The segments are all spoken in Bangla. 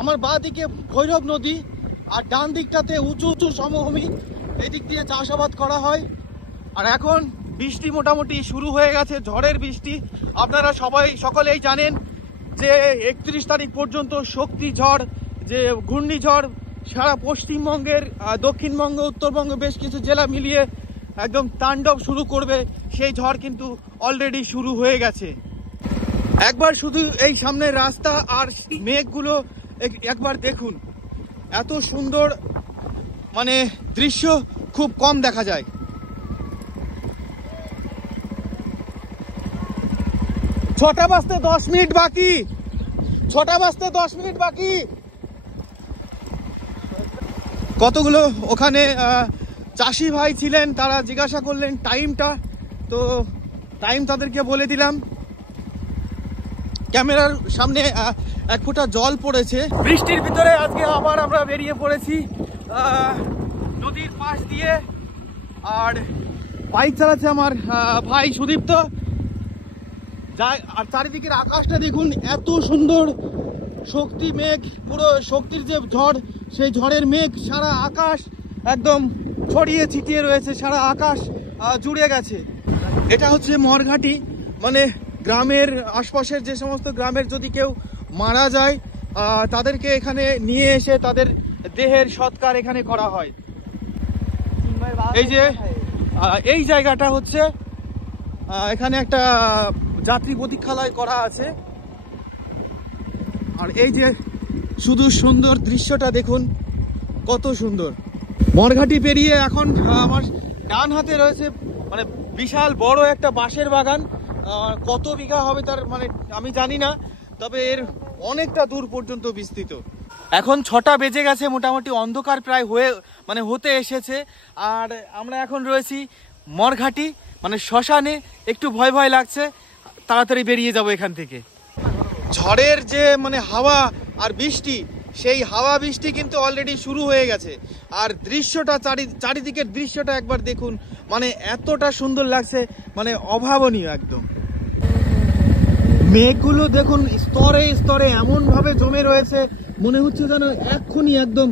আমার বাঁ দিকে ভৈরব নদী আর ডান দিকটাতে উঁচু উঁচু সমভূমি, এই দিক দিয়ে চাষাবাদ করা হয়। আর এখন বৃষ্টি মোটামুটি শুরু হয়ে গেছে, ঝড়ের বৃষ্টি। আপনারা সকলেই জানেন যে 31 তারিখ পর্যন্ত শক্তি ঝড়, যে ঘূর্ণিঝড় সারা পশ্চিমবঙ্গের, দক্ষিণবঙ্গ, উত্তরবঙ্গ বেশ কিছু জেলা মিলিয়ে একদম তাণ্ডব শুরু করবে। সেই ঝড় কিন্তু অলরেডি শুরু হয়ে গেছে। একবার শুধু এই সামনের রাস্তা আর মেঘগুলো একবার দেখুন, এত সুন্দর মানে দৃশ্য খুব কম দেখা যায়। 6টা বাজতে 10 মিনিট বাকি, 6টা বাজতে 10 মিনিট বাকি। কতগুলো ওখানে চাষি ভাই ছিলেন, তারা জিজ্ঞাসা করলেন টাইমটা, তো টাইম তাদেরকে বলে দিলাম। ক্যামেরার সামনে এক ফোঁটা জল পড়েছে বৃষ্টির ভিতরে। আজকে আবার আমরা বেরিয়ে পড়েছি নদীর পাশ দিয়ে, আর বাইক চালাচ্ছে আমার ভাই সুদীপ্ত। আর চারিদিকের আকাশটা দেখুন, এত সুন্দর। শক্তি মেঘ, পুরো শক্তির যে ঝড়, সেই ঝড়ের মেঘ সারা আকাশ একদম ছড়িয়ে ছিটিয়ে রয়েছে, সারা আকাশ জুড়ে গেছে। এটা হচ্ছে মরঘাটি, মানে গ্রামের আশপাশের যে সমস্ত গ্রামের যদি কেউ মারা যায় তাদেরকে এখানে নিয়ে এসে তাদের দেহের সৎকার এখানে করা হয়। এই যে এই জায়গাটা হচ্ছে, এখানে একটা যাত্রী প্রতীক্ষালয় করা আছে। আর এই যে শুধু সুন্দর দৃশ্যটা দেখুন, কত সুন্দর। মরঘাটি পেরিয়ে এখন আমার ডান হাতে রয়েছে মানে বিশাল বড় একটা বাঁশের বাগান। কত বিঘা হবে তার মানে আমি জানি না, তবে এর অনেকটা দূর পর্যন্ত বিস্তৃত। এখন 6টা বেজে গেছে, মোটামুটি অন্ধকার প্রায় হতে এসেছে। আর আমরা এখন রয়েছি মরঘাটি মানে শ্মশানে। একটু ভয় ভয় লাগছে, তাড়াতাড়ি বেরিয়ে যাব এখান থেকে। ঝড়ের যে মানে হাওয়া আর বৃষ্টি, সেই হাওয়া বৃষ্টি কিন্তু অলরেডি শুরু হয়ে গেছে। আর দৃশ্যটা চারিদিকের দৃশ্যটা একবার দেখুন, মানে এতটা সুন্দর লাগছে, মানে অভাবনীয় একদম। মেঘগুলো দেখুন স্তরে স্তরে এমন ভাবে জমে রয়েছে, মনে হচ্ছে যেন এক্ষুনি একদম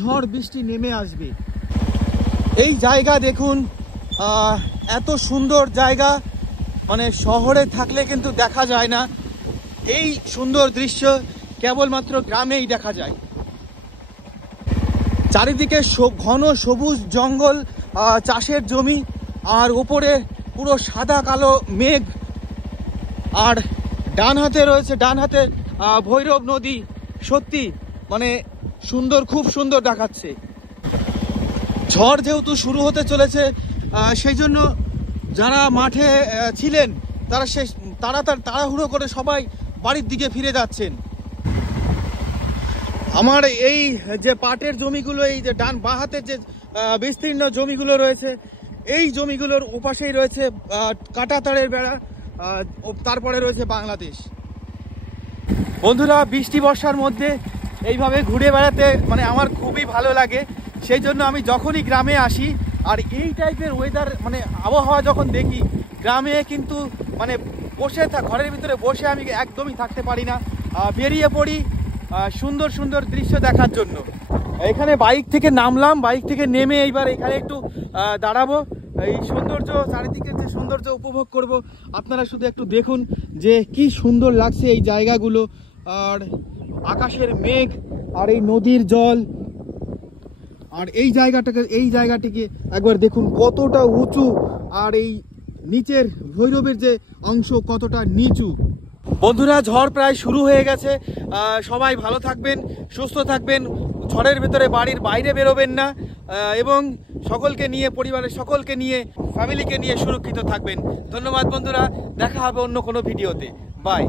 ঝড় বৃষ্টি নেমে আসবে। এই জায়গা দেখুন, এত সুন্দর জায়গা, মানে শহরে থাকলে কিন্তু দেখা যায় না। এই সুন্দর দৃশ্য কেবলমাত্র গ্রামেই দেখা যায়। চারিদিকে ঘন সবুজ জঙ্গল, চাষের জমি, আর ওপরে পুরো সাদা কালো মেঘ। আর ডান হাতে ভৈরব নদী। সত্যি মানে সুন্দর, খুব সুন্দর দেখাচ্ছে। ঝড় যেহেতু শুরু হতে চলেছে, সেই জন্য যারা মাঠে ছিলেন তারা তাড়াহুড়ো করে সবাই বাড়ির দিকে ফিরে যাচ্ছেন। আমার এই যে পাটের জমিগুলো, এই যে বাঁ হাতের যে বিস্তীর্ণ জমিগুলো রয়েছে, এই জমিগুলোর ওপাশেই রয়েছে কাঁটাতারের বেড়া, তারপরে রয়েছে বাংলাদেশ। বন্ধুরা, বৃষ্টি বর্ষার মধ্যে এইভাবে ঘুরে বেড়াতে মানে আমার খুবই ভালো লাগে। সেই জন্য আমি যখনই গ্রামে আসি আর এই টাইপের ওয়েদার মানে আবহাওয়া যখন দেখি, গ্রামে কিন্তু মানে ঘরের ভিতরে বসে আমি একদমই থাকতে পারি না, বেরিয়ে পড়ি সুন্দর সুন্দর দৃশ্য দেখার জন্য। এখানে বাইক থেকে নামলাম, বাইক থেকে নেমে এইবার এখানে একটু দাঁড়াবো, এই সৌন্দর্য, চারিদিকের যে সৌন্দর্য উপভোগ করব। আপনারা শুধু একটু দেখুন যে কি সুন্দর লাগছে এই জায়গাগুলো, আর আকাশের মেঘ আর এই নদীর জল। আর এই জায়গাটিকে একবার দেখুন কতটা উঁচু, আর এই নিচের ভৈরবের যে অংশ কতটা নিচু। বন্ধুরা, ঝড় প্রায় শুরু হয়ে গেছে। সবাই ভালো থাকবেন, সুস্থ থাকবেন, ঝড়ের ভেতরে বাড়ির বাইরে বেরোবেন না, এবং সকলকে নিয়ে, পরিবারের সকলকে নিয়ে, ফ্যামিলিকে নিয়ে সুরক্ষিত থাকবেন। ধন্যবাদ বন্ধুরা, দেখা হবে অন্য কোনো ভিডিওতে। বাই।